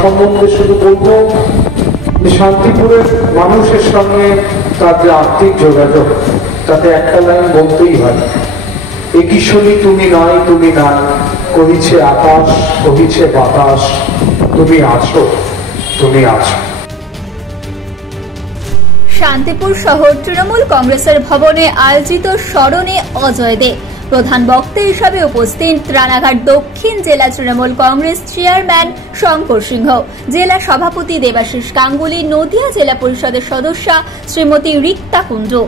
সম্বন্ধে শুধু বলবো যে শান্তিপুরের মানুষের সঙ্গে তার যে আর্থিক যোগাযোগ, তাতে একটা লাইন বলতেই হয়, একই শুনি তুমি নাই তুমি নাই, কহিছে আকাশ কহিছে বাতাস, তুমি আছো তুমি আছো। শান্তিপুর শহর তৃণমূল কংগ্রেসের ভবনে আয়োজিত স্মরণে অজয় দে প্রধান বক্তা হিসাবে উপস্থিত রানাঘাট দক্ষিণ জেলা তৃণমূল কংগ্রেস চেয়ারম্যান শঙ্কর সিংহ, জেলা সভাপতি দেবাশিস গাঙ্গুলি, নদিয়া জেলা পরিষদের সদস্যা শ্রীমতী রিক্তা কুণ্ডু,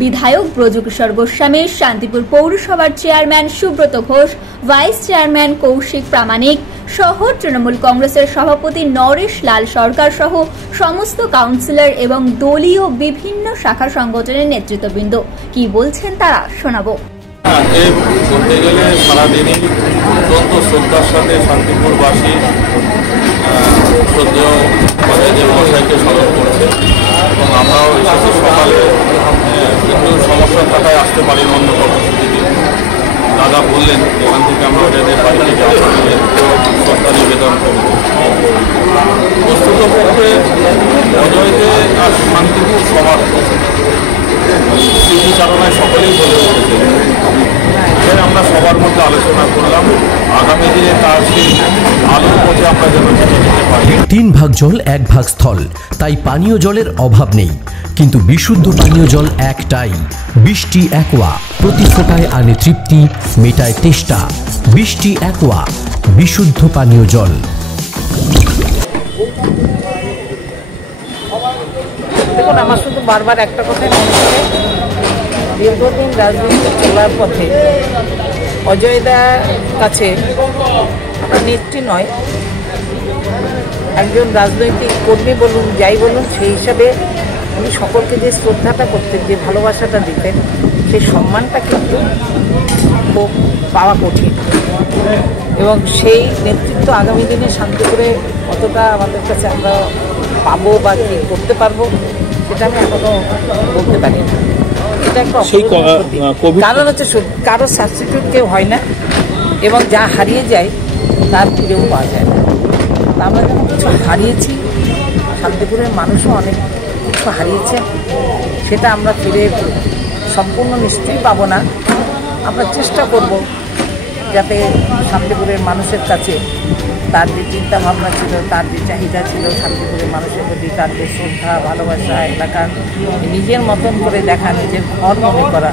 বিধায়ক ব্রজকিশোর গোস্বামী, শান্তিপুর পৌরসভার chairman Subrata Ghosh, vice chairman Kaushik Pramanik, শহর তৃণমূল কংগ্রেসের সভাপতি নরেশ লাল সরকার সহ সমস্ত কাউন্সিলর এবং দলীয় বিভিন্ন শাখা সংগঠনের নেতৃত্ববৃন্দ কি বলছেন তারা শোনাবো। আজকে বলতে গেলে সারাদিনই অত্যন্ত শ্রদ্ধার সাথে শান্তিপুরবাসী শ্রদ্ধেয় কলেজের মশাইকে স্মরণ করছে এবং আমরাও এসেছি সকালে একটু সমস্যা থাকায় আসতে পারি অন্য কর্মসূচিতে। দাদা বললেন এখান থেকে আমরা ওদের বাড়িতে যাওয়া শ্রদ্ধা নিবেদন করব। বস্তুতপক্ষে অজয়তে আর শান্তিপুর সবার স্মৃতিচারণায় সকলেই বলে উঠেছে। আমরা সবার মধ্যে আলোচনা করলাম আগামী দিনে তার সেই আলোর পথে আমরা যেন যেতে পারি। 3 ভাগ জল 1 ভাগ স্থল, তাই পানীয় জলের অভাব নেই, কিন্তু বিশুদ্ধ পানীয় জল একটাই, বৃষ্টি অ্যাকোয়া। প্রতি ফোঁটায় আনে তৃপ্তি, মেটায় তেষ্টা। বৃষ্টি অ্যাকোয়া, বিশুদ্ধ পানীয় জল। দেখুন, আমার শুধু বারবার একটা কথাই মনে পড়ে, দীর্ঘদিন রাজনীতি চলার পথে অজয়দার কাছে আমরা নেত্রী নয়, একজন রাজনৈতিক কর্মী বলুন যাই বলুন, সেই হিসাবে উনি সকলকে যে শ্রদ্ধাটা করতেন, যে ভালোবাসাটা দিতেন, সেই সম্মানটা কিন্তু পাওয়া কঠিন এবং সেই নেতৃত্ব আগামী দিনে শান্তিপুরে কতটা আমাদের কাছে আমরা পাবো বা কি করতে পারবো সেটা আমি এখনো বলতে পারি না। এটা একটা কারণ হচ্ছে কারো সাবস্টিটিউট কেউ হয় না এবং যা হারিয়ে যায় তার ফিরেও পাওয়া যায় না। আমরা যখন কিছু হারিয়েছি, শান্তিপুরের মানুষও অনেক কিছু হারিয়েছে, সেটা আমরা ফিরে সম্পূর্ণ নিশ্চয়ই পাবো না। আমরা চেষ্টা করব যাতে শান্তিপুরের মানুষের কাছে তার যে চিন্তা ভাবনা ছিল, তার যে চাহিদা ছিল, শান্তিপুরের মানুষের প্রতি তার যে শ্রদ্ধা ভালোবাসা, এলাকার নিজের মতন করে দেখা, নিজের ঘর মনে করা,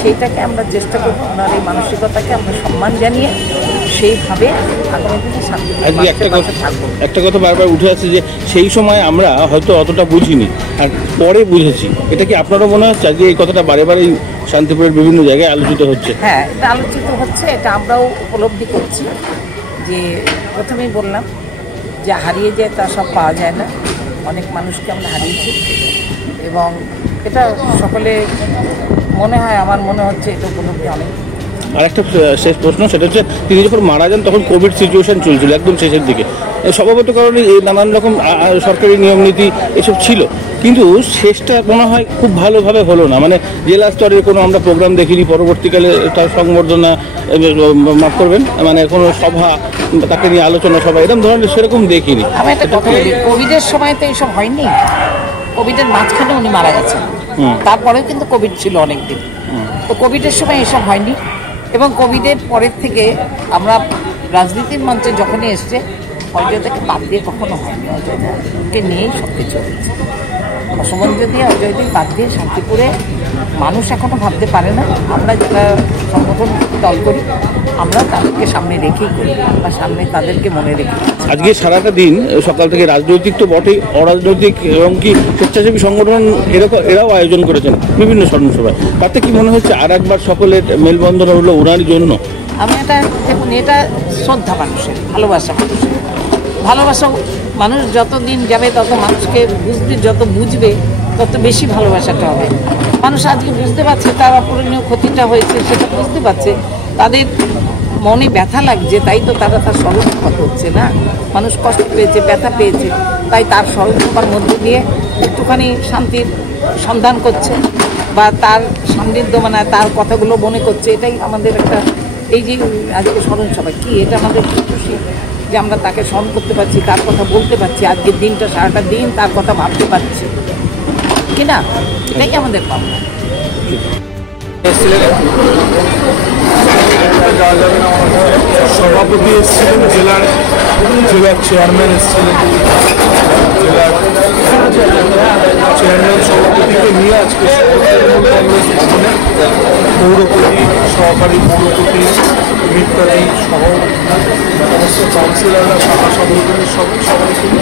সেইটাকে আমরা চেষ্টা করব। ওনার এই মানসিকতাকে আমরা সম্মান জানিয়ে সেইভাবে আগামী দিনে শান্তিপুর থাকবো। একটা কথা বারবার উঠে আসছে যে সেই সময় আমরা হয়তো অতটা বুঝিনি, আর পরে বুঝেছি। এটা কি আপনারও মনে হচ্ছে যে এই কথাটা বারে বারে শান্তিপুরের বিভিন্ন জায়গায় আলোচিত হচ্ছে? হ্যাঁ, এটা আলোচিত হচ্ছে, এটা আমরাও উপলব্ধি করছি। যে প্রথমেই বললাম যে হারিয়ে যায় তা সব পাওয়া যায় না, অনেক মানুষকে আমরা হারিয়েছি এবং এটা সকলে মনে হয়, আমার মনে হচ্ছে এটা উপলব্ধি অনেক। আর একটা শেষ প্রশ্ন, সেটা হচ্ছে তিনি যখন মারা যান তখন কোভিড সিচুয়েশন চলছিল একদম শেষের দিকে, স্বভাবত কারণে এই নানান রকম সরকারি নিয়ম নীতি এসব ছিল, কিন্তু শেষটা মনে হয় খুব ভালোভাবে হলো না। মানে জেলা স্তরে কোনো আমরা প্রোগ্রাম দেখিনি, পরবর্তীকালে তার সংবর্ধনা, মাফ করবেন, মানে কোনো সভা, তাকে নিয়ে আলোচনা সভা এরকম ধরনের সেরকম দেখিনি। আমি একটা কথা বলি, কোভিডের সময় তো এইসব হয়নি, কোভিডের মাঝখানে উনি মারা গেছেন, তারপরেও কিন্তু কোভিড ছিল অনেকদিন, তো কোভিডের সময় এসব হয়নি এবং কোভিডের পরের থেকে আমরা রাজনীতির মঞ্চে যখনই এসছে অজয়দাকে বাদ দিয়ে কখনো হয়নি, অজয়দাকে নিয়েই সব কিছু হয়েছে। অসমঞ্জ দিয়ে অজয়দের বাদ দিয়ে শান্তিপুরে মানুষ এখনো ভাবতে পারে না। আমরা যারা সংগঠন দল করি আমরা তাদেরকে সামনে রেখেই করি বা সামনে তাদেরকে মনে রেখে। আজকে সারাটা দিন সকাল থেকে রাজনৈতিক তো বটেই, অরাজনৈতিক এবং কি স্বেচ্ছাসেবী সংগঠন এরাও আয়োজন করেছেন বিভিন্ন স্মরণসভায়। তাতে কি মনে হচ্ছে আর একবার সকলের মেলবন্ধন হলো ওনার জন্য? আমি এটা দেখুন, এটা শ্রদ্ধা মানুষের, ভালোবাসা মানুষের, ভালোবাসা মানুষ যত দিন যাবে তত মানুষকে বুঝবে, যত বুঝবে তত বেশি ভালোবাসাটা হবে। মানুষ আজকে বুঝতে পারছে তার অপূরণীয় ক্ষতিটা হয়েছে, সেটা বুঝতে পারছে, তাদের মনে ব্যথা লাগছে, তাই তো তারা তার স্মরণ হচ্ছে না। মানুষ কষ্ট পেয়েছে, ব্যথা পেয়েছে, তাই তার স্মরণ সভার মধ্যে দিয়ে একটুখানি শান্তির সন্ধান করছে বা তার সান্নিধ্য মানে তার কথাগুলো মনে করছে। এটাই আমাদের একটা, এই যে আজকে স্মরণ সভা কি, এটা আমাদের খুশি যে আমরা তাকে স্মরণ করতে পারছি, তার কথা বলতে পারছি, আজকের দিনটা সারাটা দিন তার কথা ভাবতে পারছি কিনা, এটাই আমাদের পাওনা। সভাপতি এসেছিলেন, জেলার চেয়ারম্যান এসেছিলেন, জেলার চেয়ারম্যান সভাপতিকে নিয়ে আজকে তৃণমূল কংগ্রেস ভবনে পৌরপতি, সহকারী পৌরপতি, মিত্রাদি সহ সমস্ত কাউন্সিলররা, শাখা সংগঠনের সবাই ছিল।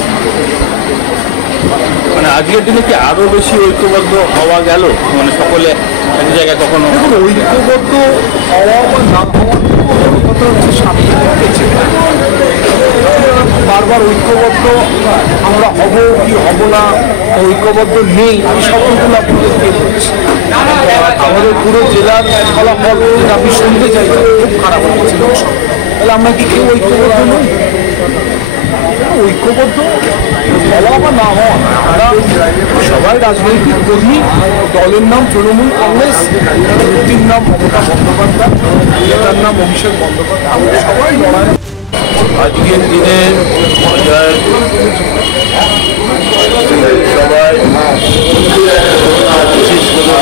মানে আজকের দিনে কি আরো বেশি ঐক্যবদ্ধ হওয়া গেল, মানে সকলে এক জায়গায় কখনো? দেখুন, ঐক্যবদ্ধ হওয়া বা না হওয়ার বড় কথা হচ্ছে সামনে দেখতেছে বারবার ঐক্যবদ্ধ আমরা হব কি হব না, ঐক্যবদ্ধ নেই, আমি সকলগুলো আপনাদেরকে বলছি। আমাদের পুরো জেলার ফলাফল যেটা আমি শুনতে চাই খুব খারাপ হচ্ছে, তাহলে আমরা কি কেউ ঐক্যবদ্ধ নই? ঐক্যবদ্ধ হওয়া বা না হওয়া, আমরা সবাই রাজনৈতিক কর্মী, দলের নাম তৃণমূল কংগ্রেস, ব্যক্তির নাম মমতা বন্দ্যোপাধ্যায়, নেতার নাম অভিষেক বন্দ্যোপাধ্যায়, আমরা সবাই লড়াই। আজকের দিনে সবাই বিশেষ করে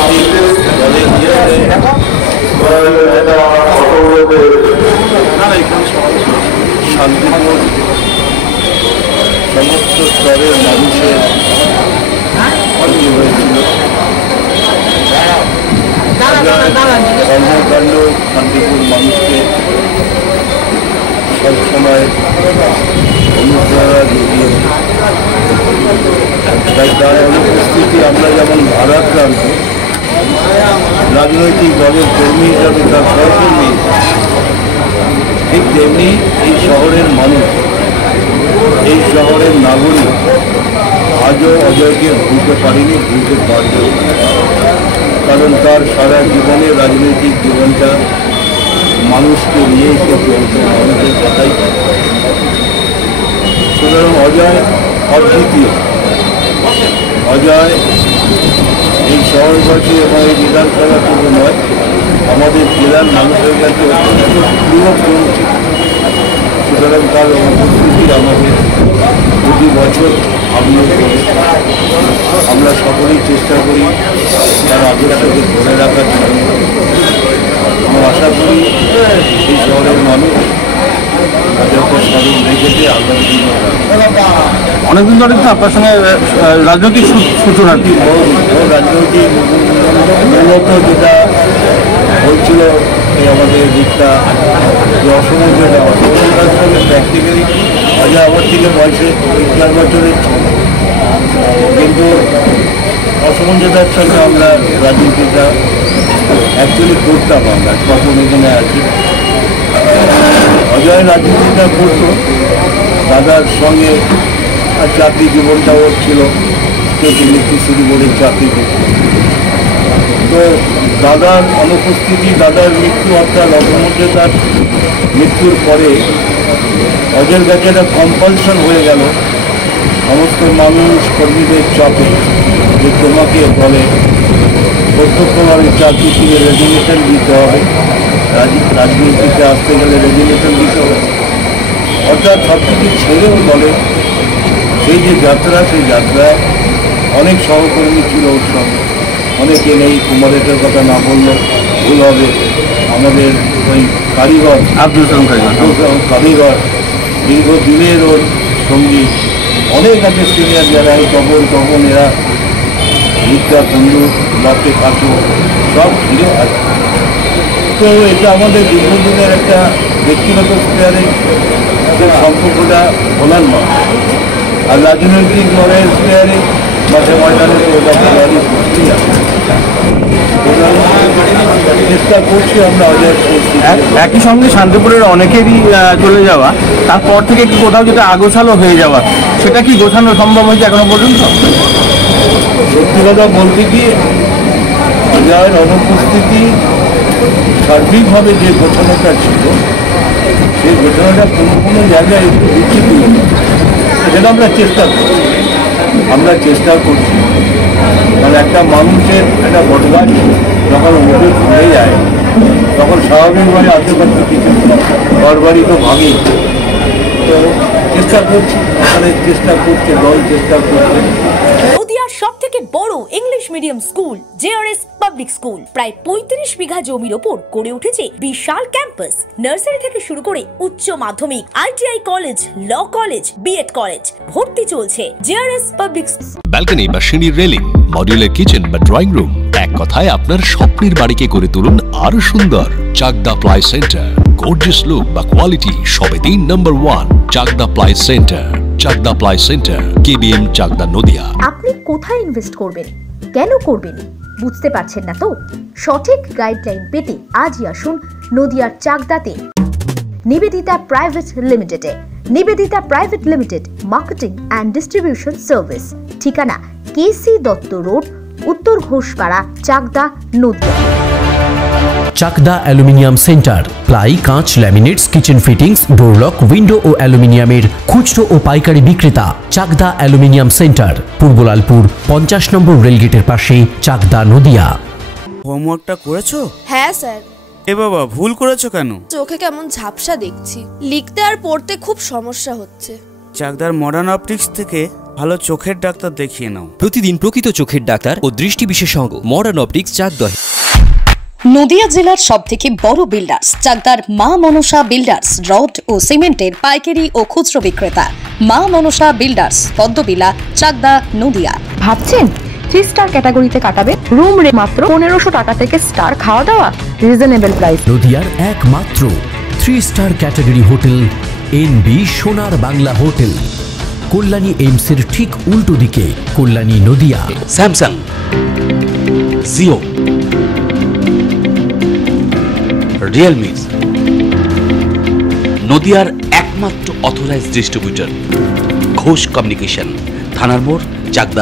রাজনৈতিক দলের শান্তিপুর সমস্ত স্তরের মানুষের অর্জন হয়েছিল। কর্মকাণ্ড শান্তিপুর মানুষকে সবসময় অনুপ্রেরণা জুগিয়েছে। তাই তার অনুপস্থিতি আমরা যেমন ভারাক্রান্ত, রাজনৈতিক দলের কর্মী হিসাবে তার সহকর্মী, ঠিক তেমনি এই শহরের মানুষ, এই শহরের নাগরিক আজও অজয়কে ভুলতে পারেনি, ভুলতে পারবে, কারণ তার সারা জীবনের রাজনৈতিক জীবনটা মানুষকে নিয়ে সে চলত, মানুষের কথাই। সুতরাং অজয় অদ্বিতীয়। অজয় এই শহরবাসী এবং এই বিধানসভা শুধু নয়, আমাদের জেলার মানুষের কাছে অত্যন্ত প্রিয় ছিল। সুতরাং তার উপস্থিতি আমাদের প্রতি বছর আমরা সকলেই চেষ্টা করি তার আদর্শকে ধরে রাখার জন্য। আমরা আশা করি এই শহরের মানুষ তাদেরকে স্মরণ রেখেছে আগামী দিনে। অনেকদিন ধরে তো আপনার সঙ্গে রাজনৈতিক সূচনা, রাজনৈতিক মূলত যেটা হয়েছিল আমাদের দিকটা যে অসমতার সঙ্গে প্র্যাকটিক্যালি অজয় আমার থেকে বয়সে 4 বছরের ছিল, কিন্তু অসমতার সঙ্গে আমরা রাজনীতিটা অ্যাকচুয়ালি করতাম। আমরা তখন এখানে আছি, অজয় রাজনীতিটা করতো, দাদার সঙ্গে চাকরি জীবনটা ওর ছিল, স্টেট ইলেকট্রিসিটি বোর্ডের চাকরি করত। তো দাদার অনুপস্থিতি, দাদার মৃত্যু অর্থাৎ অসমতার মৃত্যুর পরে অজয়ের কাছে একটা কম্পালশন হয়ে গেল সমস্ত মানুষ কর্মীদের চাপে, যে তোমাকে বলে প্রত্যক্ষভাবে চাকরি থেকে রেজিগনেশন দিতে হবে, রাজনীতিতে আসতে গেলে রেজিগনেশন দিতে হবে, অর্থাৎ সব কিছু ছেড়েও বলে। সেই যে যাত্রা, সেই যাত্রায় অনেক সহকর্মী ছিল ওর সঙ্গে, অনেকে নেই, কুমারের কথা না বললেও ভুল হবে। আমাদের ওই কারিগর আব্দুল সালাম কারিগর দীর্ঘদিনের ওর সঙ্গী, অনেক আছে সিনিয়র যারা এই তখন এরা ভিক্ষা বন্ধু বাপকে কাকু সব ঘিরে আছে। তো এটা আমাদের দীর্ঘদিনের একটা ব্যক্তিগত স্পেয়ারে সম্পর্কটা বলার নয়, আর রাজনৈতিক লড়াইয়ের স্পেয়ারে মাঠে ময়দানে তো ওটা লড়াই করতেই আছে। চেষ্টা করছি আমরা অজয়। একই সঙ্গে শান্তিপুরের অনেকেরই চলে যাওয়া, তারপর থেকে কি কোথাও যেটা আগোছালো হয়ে যাওয়া, সেটা কি গোছানো সম্ভব হয়েছে এখনো পর্যন্ত? সত্যি কথা বলতে কি, অজয়ের অনুপস্থিতি সার্বিকভাবে যে ঘটনাটা ছিল, সেই ঘটনাটা কোনো জায়গায় একটু বিচ্ছিন্ন, সেটা আমরা চেষ্টা করছি। কারণ একটা মানুষের একটা বটগাছ যখন উঠে চলে যায়, তখন স্বাভাবিকভাবে আশেপাশে কিছু ঘর বাড়ি তো ভাঙি, চেষ্টা করছি, আমাদের চেষ্টা করছে, দল চেষ্টা করছে। নদিয়ার সবথেকে বড় English medium school JRS public school প্রায় 35 বিঘা জমির ওপর গড়ে উঠেছে বিশাল ক্যাম্পাস। নার্সারি থেকে শুরু করে উচ্চ মাধ্যমিক, ITI college, law college, B Ed college ভর্তি চলছে জেআরএস পাবলিক। ব্যালকনি বা সিঁড়ির রেলিং, মডিউলার কিচেন বা ড্রয়িং রুম, এক কথায় আপনার স্বপ্নের বাড়িকে করে তুলুন আরো সুন্দর। Chakdah ply centre, gorgeous look বা কোয়ালিটি সবে 3 number 1 Chakdah ply centre. Chakdah ply centre, KBM, Chakdah, Nadia. আপনি কোথায় ইনভেস্ট করবেন, কেন করবেন, বুঝতে পারছেন না তো? সঠিক গাইডলাইন পেতে আজই আসুন নদিয়ার চাকদাতে নিবেদিতা প্রাইভেট লিমিটেডে। Nivedita private limited, marketing and distribution service. ঠিকানা KC Dutta road, Uttar Ghoshpara, Chakdah, Nadia. Chakdah aluminium centre, ply, কাঁচ, laminates, kitchen fittings, door lock, window ও অ্যালুমিনিয়ামের খুচরো ও পাইকারি বিক্রেতা। চাকদা অ্যালুমিনিয়াম সেন্টার, পূর্বলালপুর 50 নম্বর রেলগেটের পাশে, চাকদা, নদিয়া। হোমওয়ার্কটা করেছো? হ্যাঁ স্যার। এ বাবা, ভুল করেছো কেন? চোখে কেমন ঝাপসা দেখছি, লিখতে আর পড়তে খুব সমস্যা হচ্ছে। চাকদার মডার্ন অপটিক্স থেকে ভালো চোখের ডাক্তার দেখিয়ে নাও। প্রতিদিন প্রকৃত চোখের ডাক্তার ও দৃষ্টি বিশেষজ্ঞ মডার্ন অপটিক্স, চাকদা। নদিয়া জেলার সবথেকে বড় বিল্ডার্স চাকদার মা মনসা বিল্ডার্স, রড ও সিমেন্টের পাইকারি ও খুচরো বিক্রেতা। মা মনসা বিল্ডার্স, পদ্মবিলা, চাকদা, নদিয়া। ভাবছেন 3 স্টার ক্যাটাগরিতে কাটাবে? রুম রে মাত্র 1500 টাকা থেকে স্টার, খাওয়া দাওয়া রিজনেবল প্রাইস। নদিয়ার একমাত্র 3 স্টার ক্যাটাগরি হোটেল এনবি সোনার বাংলা হোটেল, কল্যাণী এইমসের ঠিক উল্টো দিকে, কল্যাণী, নদিয়া। স্যামসাং, জিও, রিয়েলমি, নদিয়ার একমাত্র অথরাইজড ডিস্ট্রিবিউটর ঘোষ কমিউনিকেশন, থানার মোড়, চাকদা।